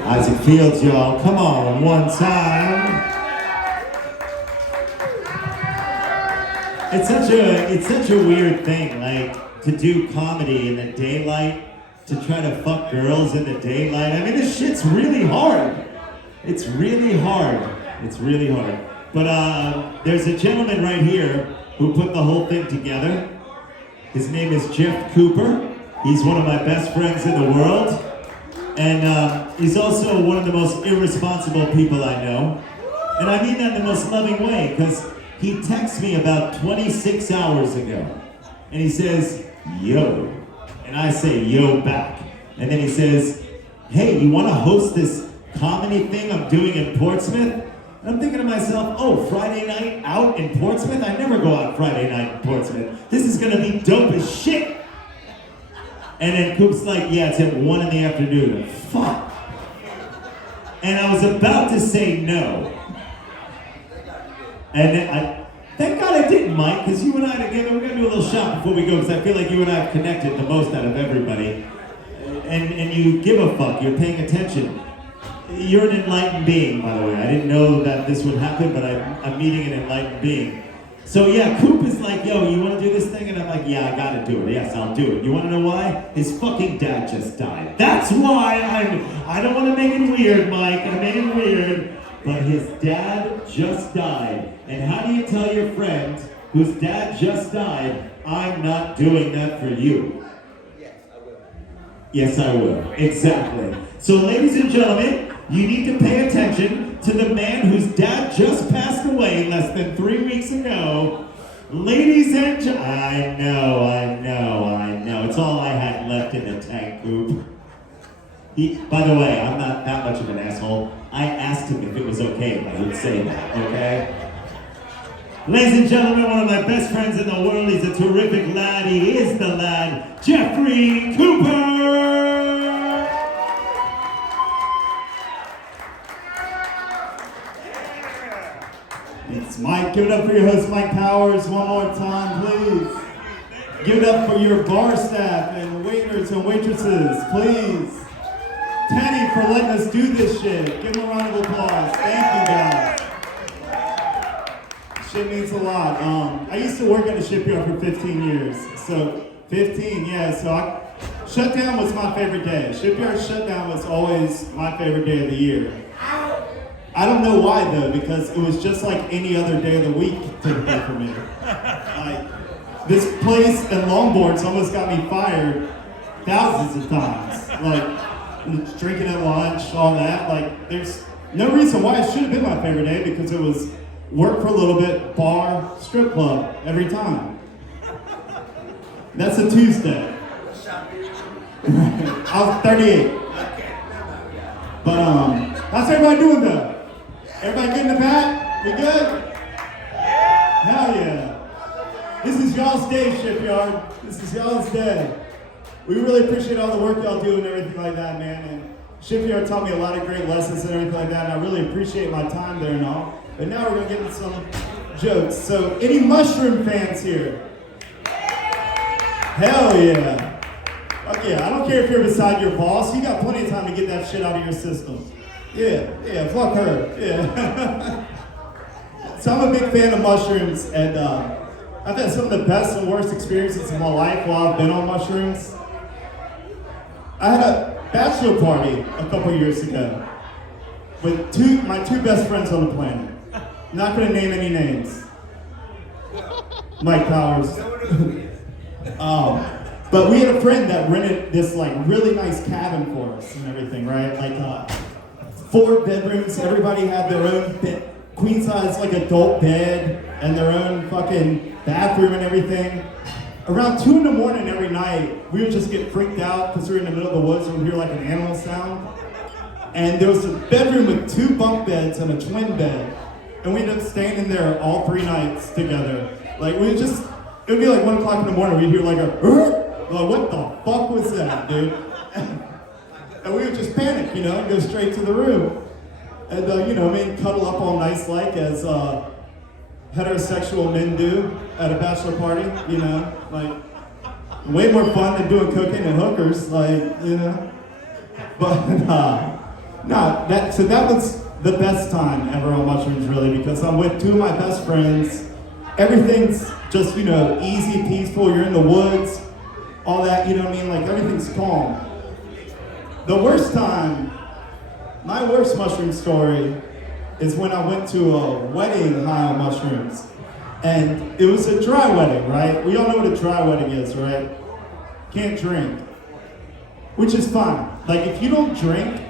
Isaac Fields, y'all. Come on, one time. It's such a weird thing, like, to do comedy in the daylight, to try to fuck girls in the daylight. I mean, this shit's really hard. It's really hard. It's really hard. But there's a gentleman right here who put the whole thing together. His name is Jeff Cooper. He's one of my best friends in the world. And he's also one of the most irresponsible people I know. And I mean that in the most loving way, because he texted me about 26 hours ago. And he says, yo. And I say, yo back. And then he says, hey, you want to host this comedy thing I'm doing in Portsmouth? And I'm thinking to myself, oh, Friday night out in Portsmouth? I never go out Friday night in Portsmouth. This is going to be dope as shit. And then Coop's like, yeah, it's at 1 in the afternoon. Fuck. And I was about to say no. And then thank God I didn't, Mike, because you and I together, we're going to do a little shot before we go, because I feel like you and I have connected the most out of everybody. And you give a fuck, you're paying attention. You're an enlightened being, by the way. I didn't know that this would happen, but I'm meeting an enlightened being. So yeah, Coop is like, yo, you want to do this thing? And I'm like, yeah, I got to do it. Yes, I'll do it. You want to know why? His fucking dad just died. That's why I don't want to make it weird, Mike. I made it weird. But his dad just died. And how do you tell your friend whose dad just died, I'm not doing that for you? Yes, I will. Yes, I will. Exactly. So ladies and gentlemen, you need to pay attention to the man whose dad just passed away less than 3 weeks ago. Ladies and gentlemen, I know. It's all I had left in the tank, Coop. By the way, I'm not that much of an asshole. I asked him if it was okay if I would say that, okay? Ladies and gentlemen, one of my best friends in the world, he's a terrific lad. He is the lad, Jeffrey Cooper! It's Mike. Give it up for your host, Mike Powers, one more time, please. Give it up for your bar staff and waiters and waitresses, please. Tenny for letting us do this shit. Give them a round of applause. Thank you, guys. Shit means a lot. I used to work at a shipyard for 15 years. So, 15, yeah. So, shutdown was my favorite day. Shipyard shutdown was always my favorite day of the year. I don't know why though, because it was just like any other day of the week typically for me. Like, this place and longboards almost got me fired thousands of times. Like, drinking at lunch, all that. Like, there's no reason why it should have been my favorite day, because it was work for a little bit, bar, strip club, every time. That's a Tuesday. I was 38. But, how's everybody doing though? Everybody getting the bat? We good? Hell yeah. This is y'all's day, Shipyard. This is y'all's day. We really appreciate all the work y'all do and everything like that, man. And Shipyard taught me a lot of great lessons and everything like that, and I really appreciate my time there and all. But now we're gonna get into some jokes. So, any mushroom fans here? Hell yeah. Fuck yeah. I don't care if you're beside your boss. You got plenty of time to get that shit out of your system. Yeah, fuck her, yeah. So I'm a big fan of mushrooms, and I've had some of the best and worst experiences in my life while I've been on mushrooms. I had a bachelor party a couple years ago with my two best friends on the planet. I'm not gonna name any names. Mike Powers. But we had a friend that rented this like really nice cabin for us and everything, right? Like 4 bedrooms, everybody had their own bed, queen size like adult bed, and their own fucking bathroom and everything. Around 2 in the morning every night, we would just get freaked out because we were in the middle of the woods and we'd hear like an animal sound. And there was a bedroom with 2 bunk beds and a twin bed. And we ended up staying in there all 3 nights together. Like it would be like 1 o'clock in the morning, we'd hear like like, what the fuck was that, dude? And we would just panic, and go straight to the room. And, cuddle up all nice like as heterosexual men do. at a bachelor party, you know, like way more fun than doing cocaine and hookers, like, you know. But so that was the best time ever on mushrooms, really, because I'm with two of my best friends. Everything's just, you know, easy, peaceful. You're in the woods, all that, you know what I mean? Like everything's calm. The worst time, my worst mushroom story is when I went to a wedding high on mushrooms. And it was a dry wedding, right? We all know what a dry wedding is, right? Can't drink. Which is fine. Like if you don't drink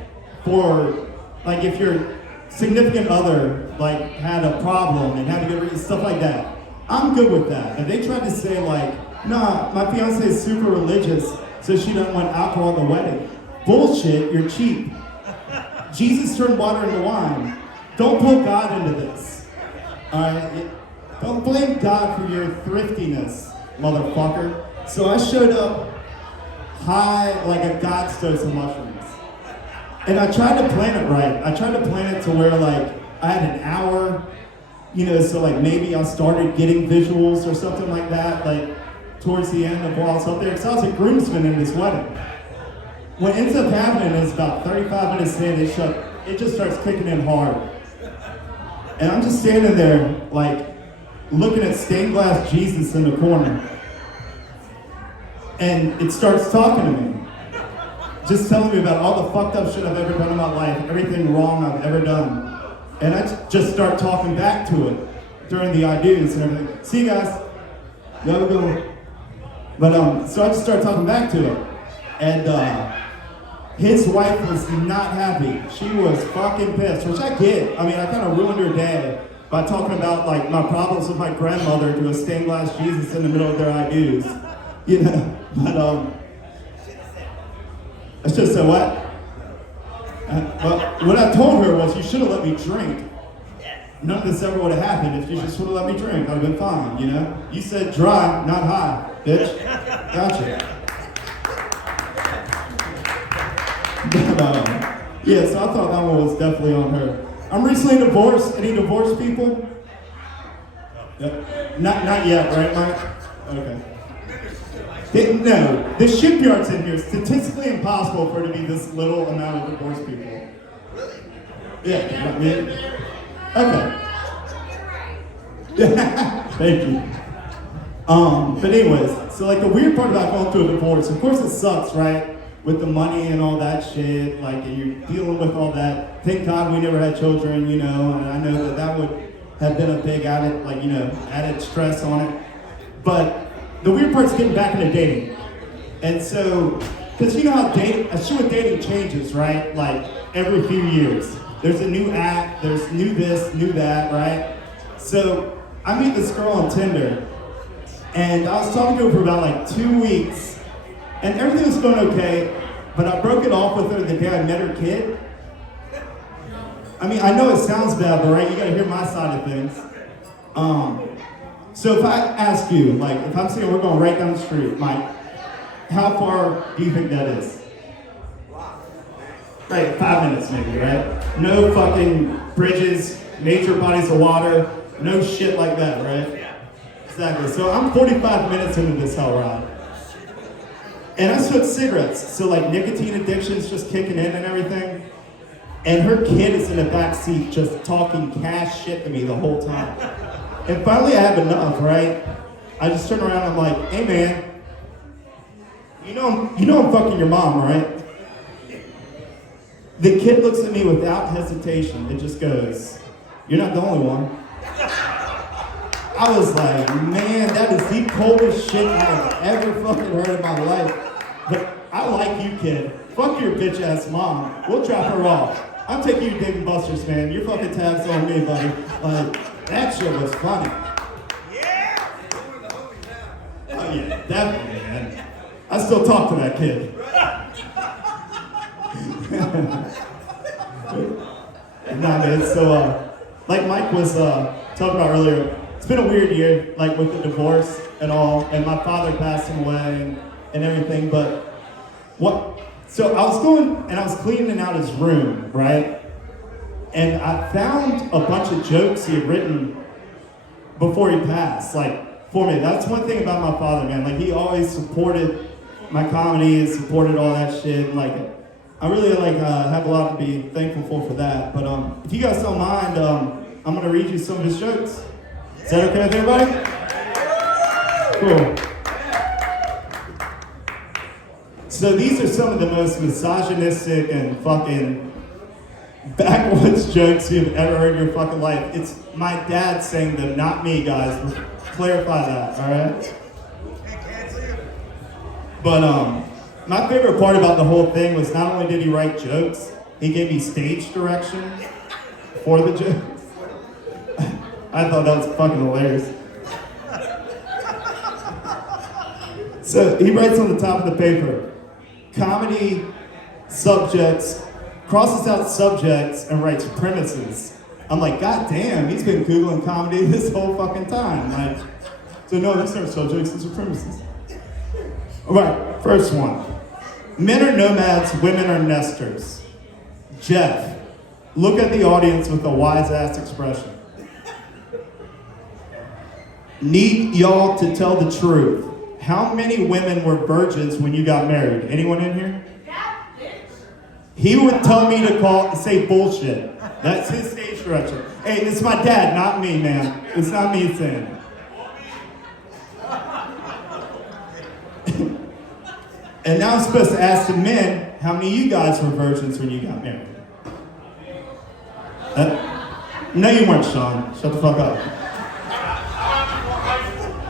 like if your significant other like had a problem and had to get stuff like that, I'm good with that. If they tried to say like, nah, my fiance is super religious, so she doesn't want alcohol at the wedding. Bullshit, you're cheap. Jesus turned water into wine. Don't pull God into this. Alright? Don't blame God for your thriftiness, motherfucker. So I showed up high like a God's dose of mushrooms. And I tried to plan it right. I tried to plan it to where like I had an hour, you know, so like maybe I started getting visuals or something like that, like towards the end of while I was up there. Because I was a groomsman in this wedding. What ends up happening is about 35 minutes in, it just starts kicking in hard. And I'm just standing there like looking at stained glass Jesus in the corner. And it starts talking to me. Just telling me about all the fucked up shit I've ever done in my life, everything wrong I've ever done. And I just start talking back to it during the I do's and everything. See you guys. You have a good one. But so I just started talking back to it. And his wife was not happy. She was fucking pissed, which I get. I mean, I kind of ruined her day by talking about like my problems with my grandmother to a stained glass Jesus in the middle of their I do's. You know, but I should have said what? Well, what I told her was you should have let me drink. None of this ever would have happened if you just would have let me drink. I'd have been fine, you know? You said dry, not high, bitch. Gotcha. But, yeah, so I thought that one was definitely on her. I'm recently divorced. Any divorced people? Yep. Not yet, right, Mike? Okay. No, the shipyard's in here. Statistically impossible for it to be this little amount of divorced people. Yeah, not me. Okay. Thank you. But anyways, so like the weird part about going through a divorce, of course it sucks, right? With the money and all that shit, like, and you're dealing with all that. Thank God we never had children, you know, and I know that would have been a big added, like, you know, added stress on it. But the weird part's getting back into dating. And so, because you know how dating changes, right? Like every few years. There's a new app, there's new this, new that, right? So I meet this girl on Tinder, and I was talking to her for about like 2 weeks, and everything was going okay, but I broke it off with her the day I met her kid. I mean, I know it sounds bad, but right, you gotta hear my side of things. So if I ask you, like, if I'm saying we're going right down the street, Mike, how far do you think that is? Right, 5 minutes maybe, right? No fucking bridges, major bodies of water, no shit like that, right? Exactly, so I'm 45 minutes into this hell ride. And I smoke cigarettes, so like nicotine addiction's just kicking in and everything. And her kid is in the back seat just talking cash shit to me the whole time. And finally I have enough, right? I just turn around and I'm like, hey man, you know I'm fucking your mom, right? The kid looks at me without hesitation. It just goes, you're not the only one. I was like, man, that is the coldest shit I have ever fucking heard in my life. But I like you, kid. Fuck your bitch ass mom. We'll drop her off. I'm taking you to Dave & Buster's, man. Your fucking tab's on me, buddy. Like, that shit was funny. Yeah! Oh yeah, definitely, man. I still talk to that kid. Nah, man, so, like Mike was talking about earlier, it's been a weird year, like with the divorce and all, and my father passing away and everything, but so I was going and I was cleaning out his room, right? And I found a bunch of jokes he had written before he passed, like for me. That's one thing about my father, man. Like, he always supported my comedy and supported all that shit. Like, I really have a lot to be thankful for that. But if you guys don't mind, I'm gonna read you some of his jokes. Is that okay with everybody? Cool. So these are some of the most misogynistic and fucking backwoods jokes you've ever heard in your fucking life. It's my dad saying them, not me, guys. Let's clarify that, all right? But my favorite part about the whole thing was not only did he write jokes, he gave me stage direction for the jokes. I thought that was fucking hilarious. So he writes on the top of the paper, comedy subjects, crosses out subjects and writes premises. I'm like, God damn, he's been Googling comedy this whole fucking time. Like, so no, these aren't subjects, these are premises. All right, first one. Men are nomads, women are nesters. Jeff, look at the audience with a wise ass expression. Need y'all to tell the truth. How many women were virgins when you got married? Anyone in here? He would tell me to say bullshit. That's his stage direction. Hey, this is my dad, not me, man. It's not me saying it. And now I'm supposed to ask the men, how many of you guys were virgins when you got married? No, you weren't, Sean. Shut the fuck up.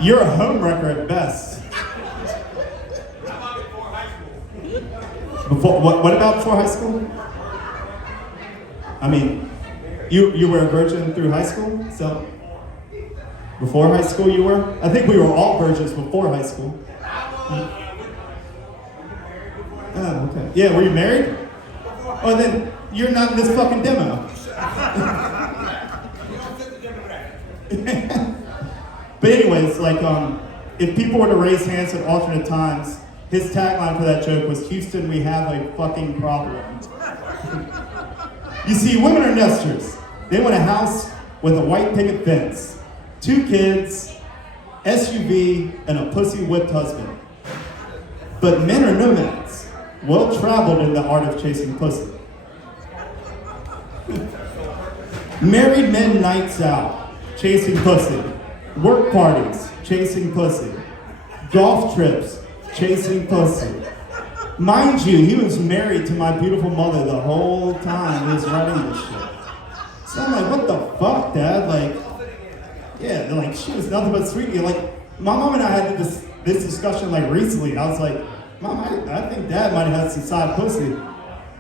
You're a homewrecker at best. What about before high school? I mean, you were a virgin through high school? So, before high school you were? I think we were all virgins before high school. Oh, okay. Yeah, were you married? Oh, then you're not in this fucking demo. But anyways, if people were to raise hands at alternate times, his tagline for that joke was, Houston, we have a fucking problem. You see, women are nesters. They want a house with a white picket fence, 2 kids, SUV, and a pussy-whipped husband. But men are nomads, well-traveled in the art of chasing pussy. Married men nights out, chasing pussy. Work parties, chasing pussy. Golf trips, chasing pussy. Mind you, he was married to my beautiful mother the whole time he was writing this shit. So I'm like, what the fuck, Dad? She was nothing but sweet. My mom and I had this discussion recently. I was like, Mom, I think Dad might have had some side pussy.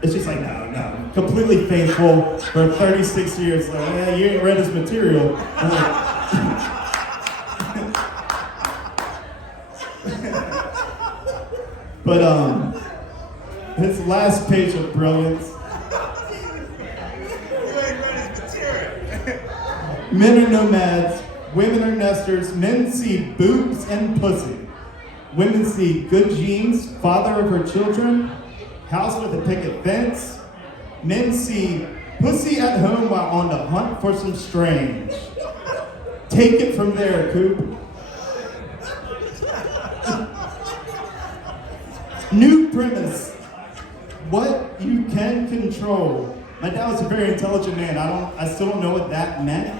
And she's like, no. Completely faithful for 36 years. Like, yeah, you ain't read his material. I'm like, but his last page of brilliance. Men are nomads, women are nesters, men see boobs and pussy. Women see good genes, father of her children, house with a picket fence. Men see pussy at home while on the hunt for some strange. Take it from there, Coop. New premise. What you can control. My dad was a very intelligent man. I still don't know what that meant.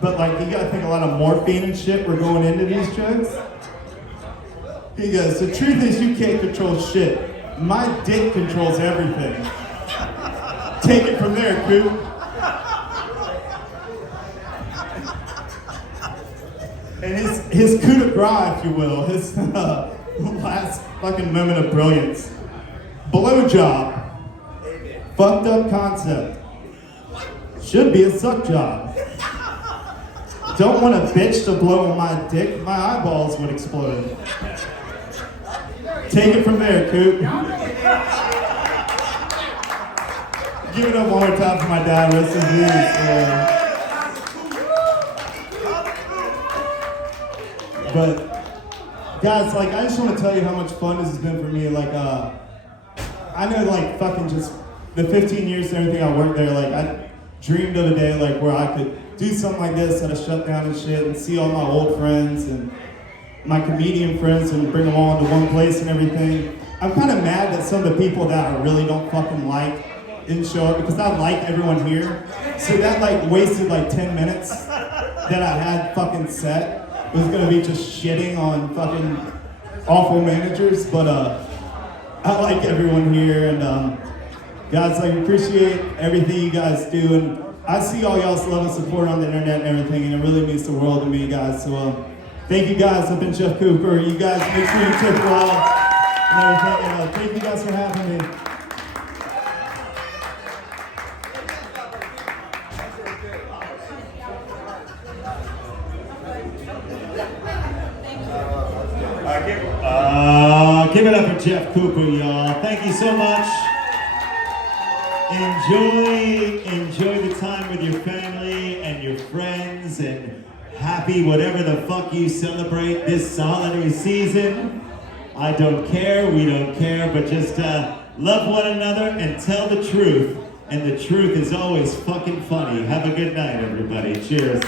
But you gotta think a lot of morphine and shit were going into these jokes. He goes, the truth is you can't control shit. My dick controls everything. Take it from there, Coop. And his coup de grace, if you will, his last fucking moment of brilliance. Blowjob. Fucked up concept. Should be a suck job. Don't want a bitch to blow on my dick, my eyeballs would explode. Take it from there, Coop. Give it up one more time for my dad, rest in peace. But, guys, I just want to tell you how much fun this has been for me. I know, fucking just the 15 years and everything I worked there, I dreamed of a day, where I could do something like this at a shutdown and shit and see all my old friends and my comedian friends and bring them all into one place and everything. I'm kind of mad that some of the people that I really don't fucking like didn't show up because I like everyone here. So that like wasted like 10 minutes that I had fucking set. It was gonna be just shitting on fucking awful managers, but I like everyone here, and guys, I appreciate everything you guys do, and I see all y'all's love and support on the internet and everything, and it really means the world to me, guys. So thank you guys. I've been Jeff Cooper. You guys make sure you tip well and everything, and thank you guys for having me. Give it up for Jeff Cooper, y'all. Thank you so much. Enjoy the time with your family and your friends, and happy whatever the fuck you celebrate this holiday season. I don't care, we don't care, but just love one another and tell the truth. And the truth is always fucking funny. Have a good night, everybody. Cheers.